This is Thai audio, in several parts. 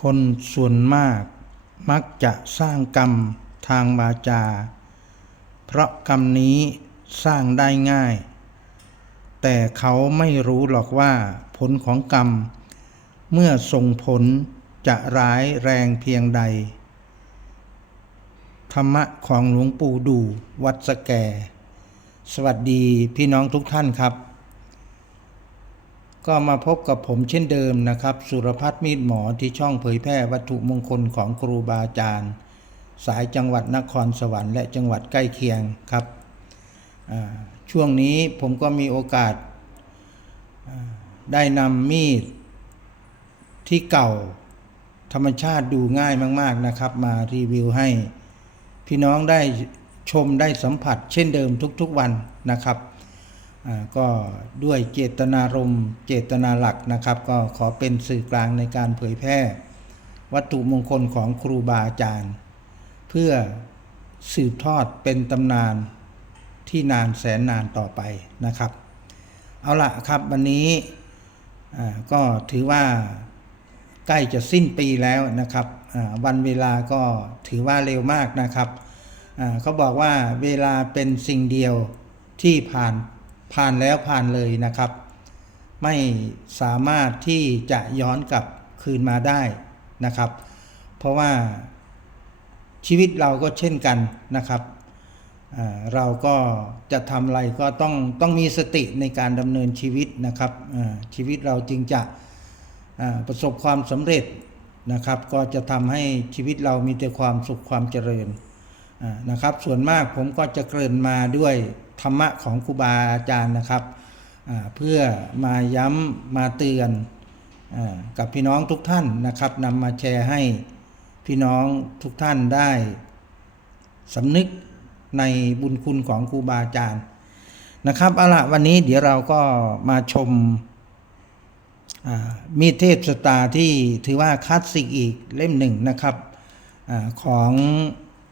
คนส่วนมาก มักจะสร้างกรรมทางวาจา เพราะกรรมนี้สร้างได้ง่าย แต่เขาไม่รู้หรอกว่าผลของกรรม เมื่อส่งผลจะร้ายแรงเพียงใด ธรรมะของหลวงปู่ดูวัดสแก สวัสดีพี่น้องทุกท่านครับ ก็มาพบกับผมเช่นเดิมนะครับ สุรพัฒน์มีดหมอที่ช่องเผยแพร่วัตถุมงคลของครูบาอาจารย์ สายจังหวัดนครสวรรค์และจังหวัดใกล้เคียงครับ ช่วงนี้ผมก็มีโอกาสได้นำมีดที่เก่าธรรมชาติดูง่ายมาก ๆนะครับ มารีวิวให้ พี่น้องได้ชมได้สัมผัสเช่นเดิมทุกๆวันนะครับ ก็ด้วยเจตนารมณ์เจตนาหลักนะครับ ก็ขอเป็นสื่อกลางในการเผยแพร่ วัตถุมงคลของครูบาอาจารย์ เพื่อสืบทอดเป็นตำนานที่นานแสนนานต่อไปนะครับ เอาละครับวันนี้ก็ถือว่าใกล้จะสิ้นปีแล้วนะครับวันเวลาก็ถือว่าเร็วมากนะครับเขาบอกว่าเวลาเป็นสิ่งเดียวที่ผ่าน ผ่านแล้วผ่านเลยนะครับ ไม่สามารถที่จะย้อนกลับคืนมาได้นะครับ เพราะว่าชีวิตเราก็เช่นกันนะครับ เราก็จะทำอะไรก็ต้องต้องมีสติในการดำเนินชีวิตนะครับ ชีวิตเราจึงจะประสบความสำเร็จนะครับ ก็จะทำให้ชีวิตเรามีแต่ความสุขความเจริญนะครับ ส่วนมากผมก็จะเกริ่นมาด้วย ธรรมะของครูบาอาจารย์นะครับ เพื่อมาย้ำมาเตือนอกับพี่น้องทุกท่านนะครับนำมาแชร์ให้พี่น้องทุกท่านได้สำนึกในบุญคุณของครูบาอาจารย์นะครับเอาละวันนี้เดี๋ยวเราก็มาชมมีดเทพสตาร์ที่ถือว่าคลาสสิกอีกเล่มหนึ่งนะครับอของ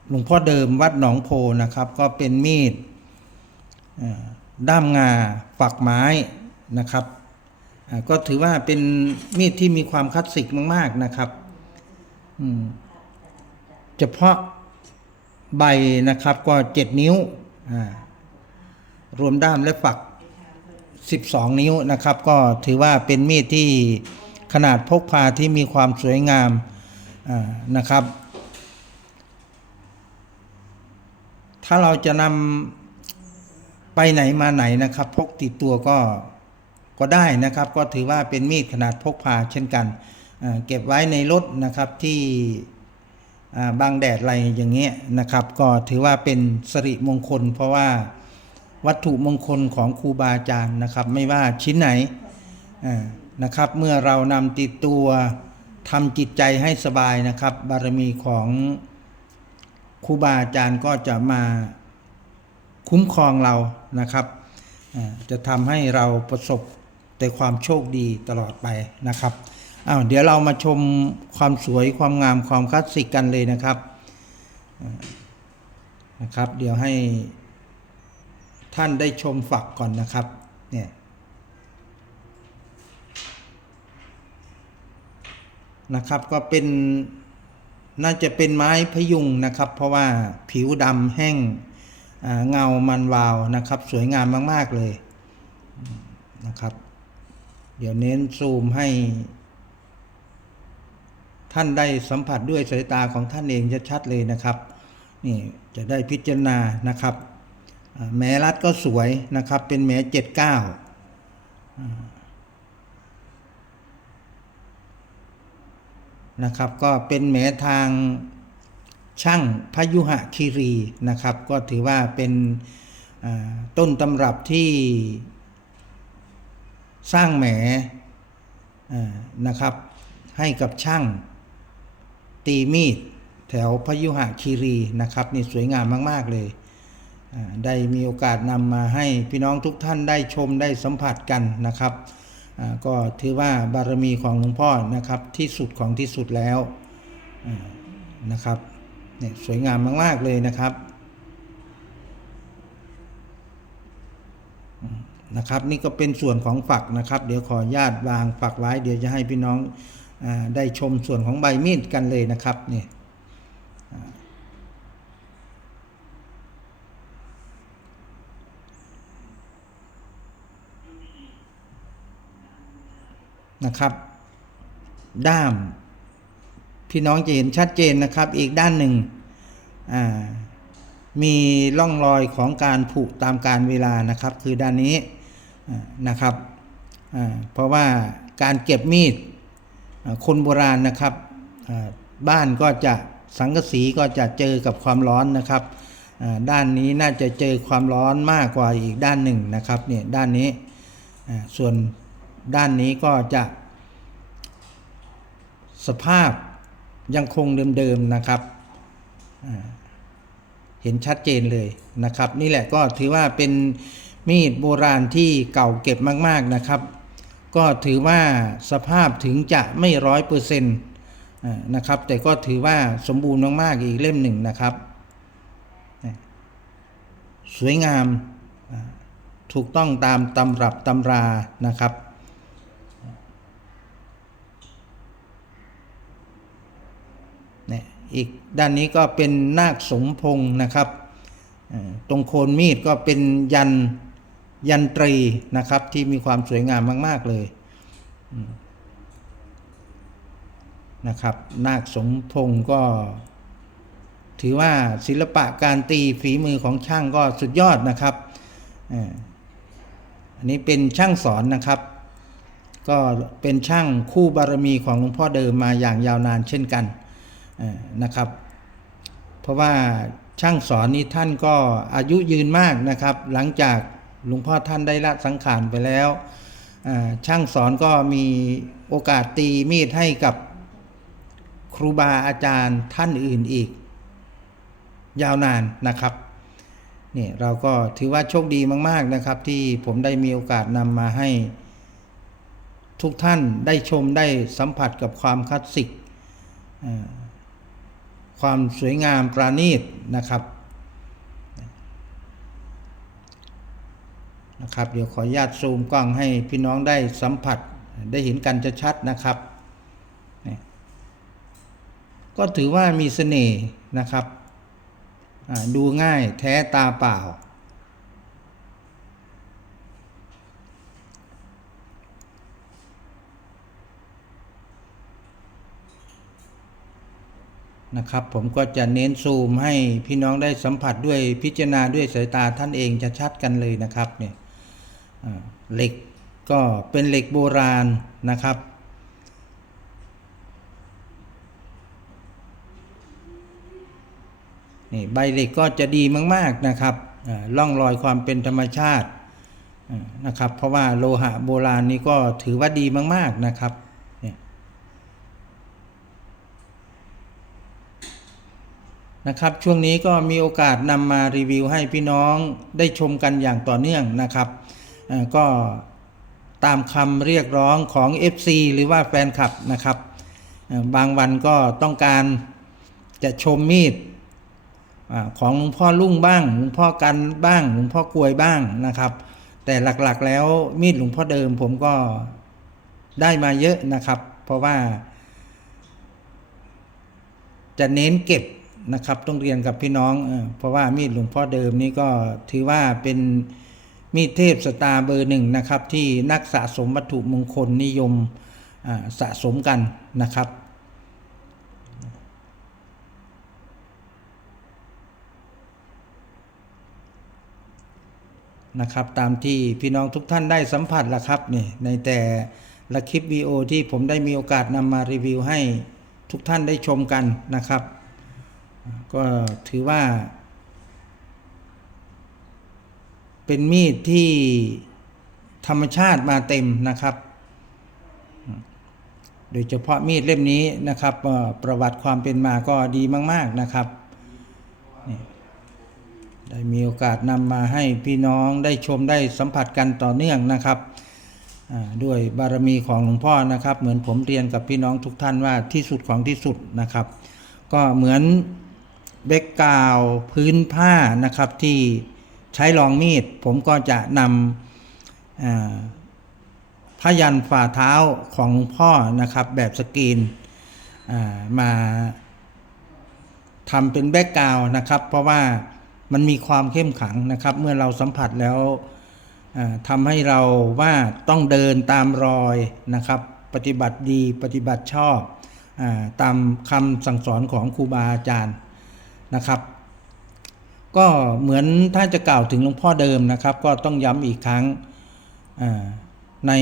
หลวงพ่อเดิมวัดหนองโพนะครับ ก็เป็นมีด ด้ามงาฝักไม้นะครับ ก็ถือว่าเป็นมีดที่มีความคลาสสิกมาก ๆนะครับเฉพาะใบนะครับก็เจ็ดนิ้ว รวมด้ามและฝัก 12 นิ้วนะครับ ก็ถือว่าเป็นมีดที่ขนาดพกพาที่มีความสวยงามนะครับ ถ้าเราจะนำ ไปไหนมาไหนนะครับ พกติดตัวก็ก็ได้นะครับ ก็ถือว่าเป็นมีดขนาดพกพาเช่นกันเก็บไว้ในรถนะครับที่บางแดดอะไรอย่างเงี้ยนะครับ ก็ถือว่าเป็นสิริมงคล เพราะว่าวัตถุมงคลของครูบาอาจารย์นะครับ ไม่ว่าชิ้นไหนนะครับ เมื่อเรานำติดตัวทำจิตใจให้สบายนะครับ บารมีของครูบาอาจารย์ก็จะมา คุ้มครองเรานะครับจะทำให้เราประสบแต่ความโชคดีตลอดไปนะครับอ้าวเดี๋ยวเรามาชมความสวยความงามความคลาสสิกกันเลยนะครับนะครับ เดี๋ยวให้ท่านได้ชมฝักก่อนนะครับเนี่ยนะครับก็เป็นน่าจะเป็นไม้พยุงนะครับ เพราะว่าผิวดำแห้ง เงามันวาวนะครับ สวยงามมาก ๆ เลยนะครับ เดี๋ยวเน้นซูมให้ ท่านได้สัมผัสด้วยสายตาของท่านเองชัดๆเลยนะครับ นี่จะได้พิจารณานะครับ แม้รัดก็สวยนะครับ เป็นแม้เจ็ดเก้านะครับ ก็เป็นแม้ทาง ช่างพยุหะคีรีนะครับ ก็ถือว่าเป็นต้นตำรับที่สร้างแหมนะครับ ให้กับช่างตีมีดแถวพยุหะคีรีนะครับนี่สวยงามมาก ๆ เลย ได้มีโอกาสนำมาให้พี่น้องทุกท่านได้ชมได้สัมผัสกันนะครับ ก็ถือว่าบารมีของหลวงพ่อนะครับที่สุดของที่สุดแล้วนะครับ เนี่ยสวยงามมากๆเลยนะครับนะครับ นี่ก็เป็นส่วนของฝักนะครับ เดี๋ยวขอญาตวางฝักไว้ เดี๋ยวจะให้พี่น้องอได้ชมส่วนของใบมีดกันเลยนะครับนี่นะครับ ด้าม พี่น้องจะเห็นชัดเจนนะครับ อีกด้านหนึ่งมีร่องรอยของการผุตามการเวลานะครับ คือด้านนี้นะครับเพราะว่าการเก็บมีดคนโบราณนะครับบ้านก็จะสังกะสีก็จะเจอกับความร้อนนะครับด้านนี้น่าจะเจอความร้อนมากกว่าอีกด้านหนึ่งนะครับเนี่ยด้านนี้ส่วนด้านนี้ก็จะสภาพ ยังคงเดิมๆนะครับ เห็นชัดเจนเลยนะครับ นี่แหละก็ถือว่าเป็นมีดโบราณที่เก่าเก็บมากๆนะครับ ก็ถือว่าสภาพถึงจะไม่ร้อยเปอร์เซ็นต์นะครับ แต่ก็ถือว่าสมบูรณ์มากๆอีกเล่มหนึ่งนะครับ สวยงามถูกต้องตามตำรับตำรานะครับ เนี่ย อีกด้านนี้ก็เป็นนาคสมพงศ์นะครับตรงโคนมีดก็เป็นยันยันตรีนะครับที่มีความสวยงามมาก ๆ เลยนะครับ นาคสมพงศ์ก็ ถือว่าศิลปะการตีฝีมือของช่างก็สุดยอดนะครับอันนี้เป็นช่างสอนนะครับ ก็เป็นช่างคู่บารมีของหลวงพ่อเดิมมาอย่างยาวนานเช่นกัน นะครับ เพราะว่าช่างสอนนี้ท่านก็อายุยืนมากนะครับ หลังจากหลวงพ่อท่านได้ละสังขารไปแล้วช่างสอนก็มีโอกาสตีมีดให้กับครูบาอาจารย์ท่านอื่นอีก ยาวนานนะครับนี่เราก็ถือว่าโชคดีมาก ๆนะครับ ที่ผมได้มีโอกาสนำมาให้ ทุกท่านได้ชมได้สัมผัสกับความคลาสสิกอ่า ความสวยงามปราณีตนะครับนะครับเดี๋ยวขออนุญาตซูมกล้องให้พี่น้องได้สัมผัสได้เห็นกันชัดๆนะครับก็ถือว่ามีเสน่ห์นะครับดูง่ายแท้ตาเปล่า นะครับ ผมก็จะเน้นซูมให้พี่น้องได้สัมผัสด้วยพิจารณาด้วยสายตาท่านเองจะชัดกันเลยนะครับเนี่ยเหล็กก็เป็นเหล็กโบราณนะครับ นี่ใบเหล็กก็จะดีมากๆนะครับอ่องรอยความเป็นธรรมชาตินะครับ เพราะว่าโลหะโบราณนี้ก็ถือว่าดีมากๆนะครับเนะครับ ช่วงนี้ก็มีโอกาสนำมารีวิวให้พี่น้องได้ชมกันอย่างต่อเนื่องนะครับก็ตามคำเรียกร้องของ FC หรือว่าแฟนคลับนะครับ บางวันก็ต้องการจะชมมีดของหลวงพ่อลุ่งบ้างหลวงพ่อกันบ้างหลวงพ่อกลวยบ้างนะครับ แต่หลักๆแล้วมีดหลวงพ่อเดิมผมก็ได้มาเยอะนะครับ เพราะว่า จะเน้นเก็บ นะครับต้องเรียนกับพี่น้อง เพราะว่ามีดหลวงพ่อเดิมนี่ก็ถือว่าเป็นมีดเทพสตาร์เบอร์หนึ่งนะครับ ที่นักสะสมวัตถุมงคลนิยมสะสมกันนะครับนะครับตามที่พี่น้องทุกท่านได้สัมผัสละครับนี่ในแต่ละคลิปวิดีโอที่ผมได้มีโอกาสนำมารีวิวให้ทุกท่านได้ชมกันนะครับ ก็ถือว่า เป็นมีดที่ธรรมชาติมาเต็มนะครับ โดยเฉพาะมีดเล่มนี้นะครับ ประวัติความเป็นมาก็ดีมาก ๆนะครับ ได้มีโอกาสนำมาให้พี่น้องได้ชมได้สัมผัสกันต่อเนื่องนะครับด้วยบารมีของหลวงพ่อนะครับ เหมือนผมเรียนกับพี่น้องทุกท่านว่าที่สุดของที่สุดนะครับ ก็เหมือน เบกกราวพื้นผ้านะครับที่ใช้รองมีด ผมก็จะนำอ่าพยันฝ่าเท้าของหลวงพ่อนะครับแบบสกรีนมาทำเป็นแบ็กกราวนะครับ เพราะว่ามันมีความเข้มขังนะครับ เมื่อเราสัมผัสแล้วทำให้เราว่าต้องเดินตามรอยนะครับ ปฏิบัติดีปฏิบัติชอบอตามคำสั่งสอนของครูบาอาจารย์ นะครับ ก็เหมือนถ้าจะกล่าวถึงหลวงพ่อเดิมนะครับ ก็ต้องย้ำอีกครั้งใน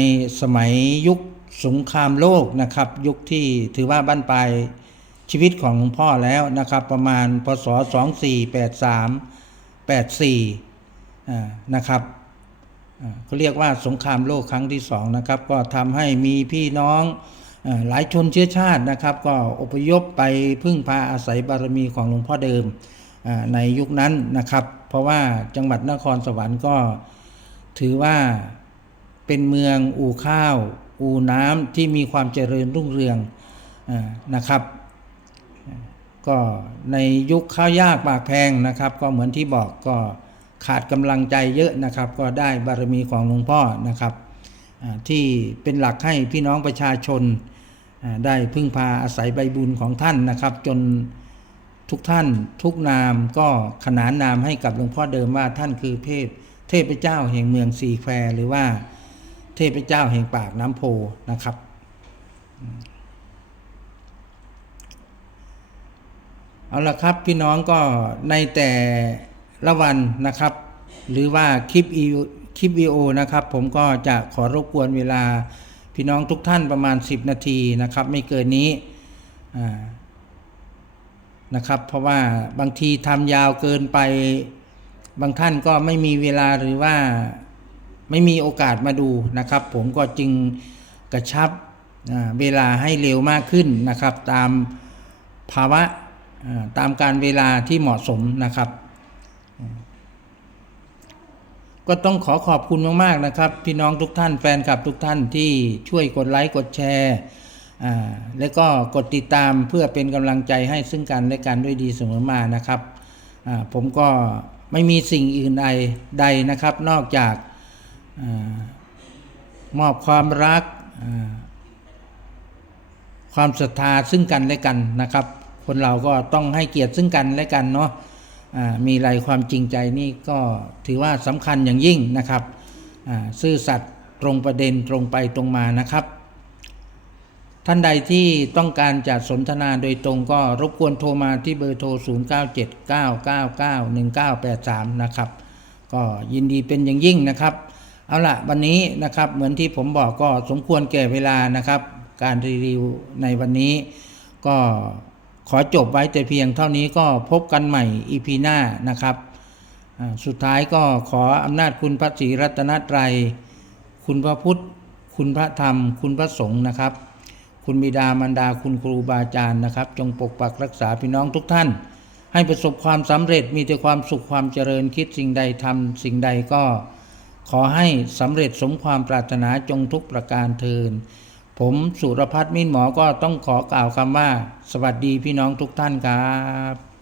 สมัยยุคสงครามโลกนะครับ ยุคที่ถือว่าบั้นปลายชีวิตของหลวงพ่อแล้วนะครับ ประมาณพศ 2483 84อ่านะครับเขาเรียกว่าสงครามโลกครั้งที่สองนะครับ ก็ทำให้มีพี่น้อง หลายชนเชื้อชาตินะครับ ก็อพยพไปพึ่งพาอาศัยบารมีของหลวงพ่อเดิมในยุคนั้นนะครับ เพราะว่าจังหวัดนครสวรรค์ก็ถือว่าเป็นเมืองอู่ข้าว อู่น้ำที่มีความเจริญรุ่งเรืองอนะครับ ก็ในยุคข้าวยากหมากแพงนะครับ ก็เหมือนที่บอกก็ขาดกำลังใจเยอะนะครับ ก็ได้บารมีของหลวงพ่อนะครับที่เป็นหลักให้พี่น้องประชาชน ได้พึ่งพาอาศัยใบบุญของท่านนะครับ จนทุกท่านทุกนามก็ขนานนามให้กับหลวงพ่อเดิมว่าท่านคือเทพเทพเจ้าแห่งเมืองสีแควหรือว่าเทพเจ้าแห่งปากน้ำโพนะครับ เอาละครับพี่น้องก็ในแต่ละวันนะครับ หรือว่าคลิปอีคลิปวีโอนะครับ ผมก็จะขอรบกวนเวลา พี่น้องทุกท่านประมาณ 10 นาทีนะครับ ไม่เกินนี้นะครับ เพราะว่าบางทีทำยาวเกินไป บางท่านก็ไม่มีเวลาหรือว่าไม่มีโอกาสมาดูนะครับ ผมก็จึงกระชับเวลาให้เร็วมากขึ้นนะครับ ตามภาวะตามการเวลาที่เหมาะสมนะครับ ก็ต้องขอขอบคุณมากๆนะครับ พี่น้องทุกท่านแฟนคลับทุกท่านที่ช่วยกดไลค์กดแชร์อ่าแล้วก็กดติดตามเพื่อเป็นกำลังใจให้ซึ่งกันและกันด้วยดีเสมอมานะครับอ่าผมก็ไม่มีสิ่งอื่นใดใดนะครับ นอกจากอามอบความรักอ่าความศรัทธาซึ่งกันและกันนะครับ คนเราก็ต้องให้เกียรติซึ่งกันและกันเนาะ มีไรความจริงใจนี่ก็ถือว่าสำคัญอย่างยิ่งนะครับซื่อสัตย์ตรงประเด็นตรงไปตรงมานะครับ ท่านใดที่ต้องการจะสนทนาโดยตรงก็รบกวนโทรมาที่เบอร์โทร 0979991983 นะครับ ก็ยินดีเป็นอย่างยิ่งนะครับ เอาละวันนี้นะครับเหมือนที่ผมบอกก็สมควรแก่เวลานะครับ การรีวิวในวันนี้ก็ ขอจบไว้แต่เพียงเท่านี้ก็พบกันใหม่ EP หน้านะครับ สุดท้ายก็ขออำนาจคุณพระศรีรัตนตรัย คุณพระพุทธ คุณพระธรรม คุณพระสงฆ์นะครับ คุณบิดามารดาคุณครูบาอาจารย์นะครับ จงปกปักรักษาพี่น้องทุกท่าน ให้ประสบความสำเร็จมีแต่ความสุขความเจริญคิดสิ่งใดทำสิ่งใดก็ ขอให้สำเร็จสมความปรารถนาจงทุกประการเทิน ผมสุรพัฒน์มินหมอก็ต้องขอกล่าวคำว่า สวัสดีพี่น้องทุกท่านครับ